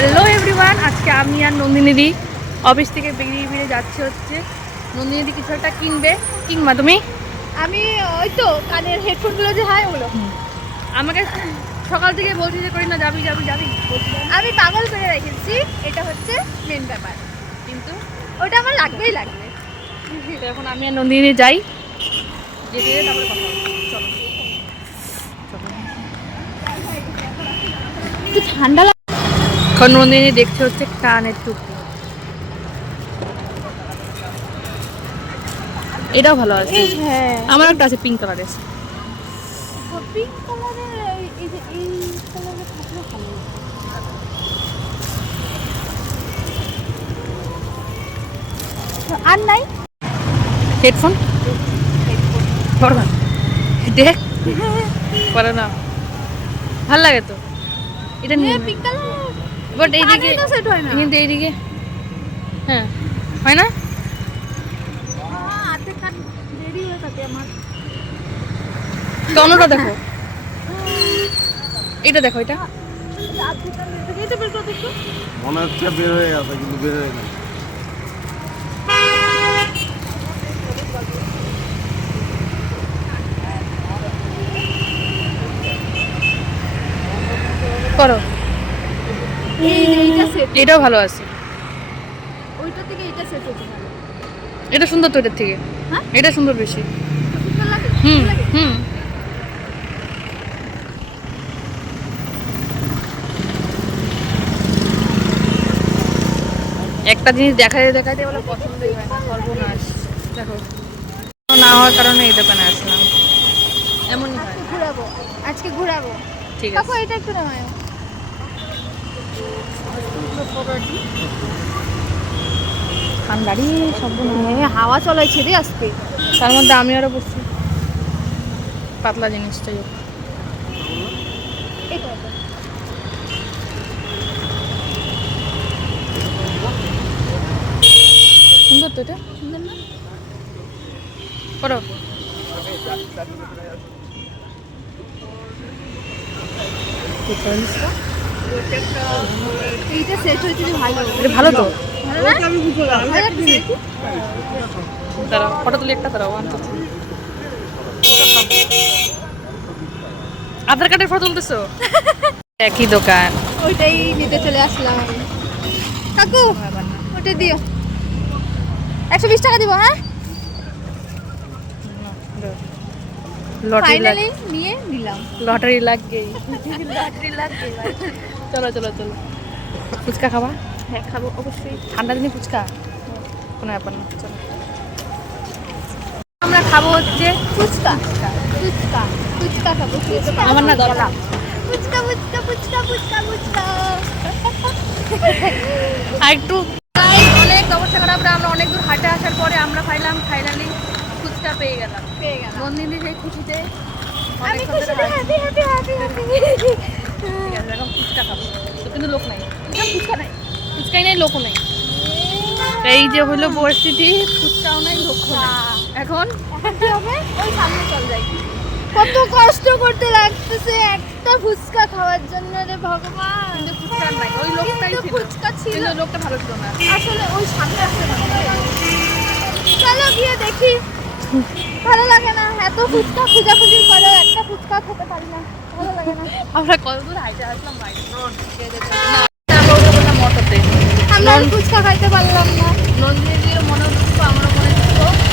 Hello everyone, আজকে আমি আর নন্দিনীদি office থেকে বেরিয়ে যাচ্ছি হচ্ছে। নন্দিনীদি কিছু একটা কিনবা তুমি? আমি ওই তো কানের হেডফোনগুলো যে হয় ওগুলো। আমাকে সকাল থেকে বলছি যে করি না যাবি আমি পাগল করে রেখেছি, এটা হচ্ছে মেন ব্যাপার, কিন্তু ওটা আমার লাগবেই লাগবে। এখন আমি আর নন্দিনী যাই, যেতে তারপরে কথা হবে। চলো কি ঠান্ডা লাগে। এখন নন্দিনী দেখছে হচ্ছে কানের টুপি, এটাও ভালো আছে। হ্যাঁ, আমার একটা আছে পিঙ্ক কালারের। পিঙ্ক কালারের এই যে এই কালারের থাকলে ভালো। আর নাই হেডফোন পড়বা দেখ পরে না, ভাল লাগে তো এটা নিয়ে। পিঙ্ক কালার বাট এইদিকে সেট হয় না, কিন্তু এইদিকে হ্যাঁ হয় না। আর্ধেক কান রেডি হয়ে থাকে আমার। টনোটা দেখো, এটা দেখো, এটা আর্ধেক কান এটা বের করে দেখো। মনে হচ্ছে বের হয়ে গেছে কিন্তু বের হয়ে গেছে। করো, এইটা সেট, এটাও ভালো আছে। ওইটা থেকে এটা সেট হতে পারে। এটা সুন্দর তো এটার থেকে, হ্যাঁ? এটা সুন্দর বেশি। সুন্দর লাগে, হুম ভালো লাগে। হুম একটা জিনিস দেখাইতে বলে পছন্দই হয় না, সর্বনাশ। দেখো না হওয়ার কারণে এই দোকানে আসলাম, এমনই হয়। আজকে ঘুরাবো। ঠিক কাকু আছে, এটা একটু নামায়। ঠান্ডারই শব্দ না, হাওয়া চলাইছে রে আজকে। তার মধ্যে আমি আরো পড়ছি পাতলা জিনিসটাই। এটা সুন্দর তো এটা, সুন্দর না? করো। এইটা সেট হয়েছে যে ভালো। এটা ভালো তো, ভালো না? ভালো লাগছে। দাঁড়াও ফটো তুলি একটা, দাঁড়াও আধার কার্ডের ফটো তুলতেছো। একই দোকান, ওইটাই নিতে চলে আসলাম। কাকু ওটা দিও, 120 টাকা দিব। হ্যাঁ, ফাইনালি নিয়ে নিলাম। লটারি লাগ গেই, চলো চলো চলো। ফুচকা খাবা? হ্যাঁ খাবো অবশ্যই। ঠান্ডা দিনে ফুচকা কোনো ব্যাপার না, চলো। আমরা খাবো হচ্ছে ফুচকা ফুচকা ফুচকা খাবো। ফুচকা আমার না দরকার। ফুচকা ফুচকা ফুচকা ফুচকা ফুচকা। আর একটু অনেক অবস্থা খারাপ, আমরা অনেক দূর হাঁটে আসার পরে আমরা ফাইনালি ফুচকা পেয়ে গেলাম। নন্দিনী সেই খুশিতে আমি অনেক খুশি, হ্যাপি হ্যাপি হ্যাপি হ্যাপি। ঠিক আছে, এখন ফুচকা খাবো তো, কিন্তু লোক নাই, ফুচকাই নাই, লোকও নাই। এই যে হলো পরিস্থিতি, ফুচকাও নাই, লোক নাই। এখন কি হবে? ওই সামনে চল যাই। কত কষ্ট করতে লাগতেছে একটা ফুচকা খাওয়ার জন্য রে ভগবান। কিন্তু ফুচকা নাই, ওই লোকটাই কিন্তু ছিল, ফুচকা ছিল, কিন্তু লোকটা ভালো ছিল না। আসলে ওই সামনে আসতে না। চলো গিয়ে দেখি। ভালো লাগে না এত ফুচকা খোঁজাখুঁজির পরে একটা ফুচকা খেতে পারি না, ভালো লাগে না। আমরা কত দূর হাইটে আসলাম বাইরে, না আমরা উঠে বললাম অটোতে। আমরা আর ফুচকা খাইতে পারলাম না। নন্দিনীর মনে দুঃখ, আমরা মনে দুঃখ।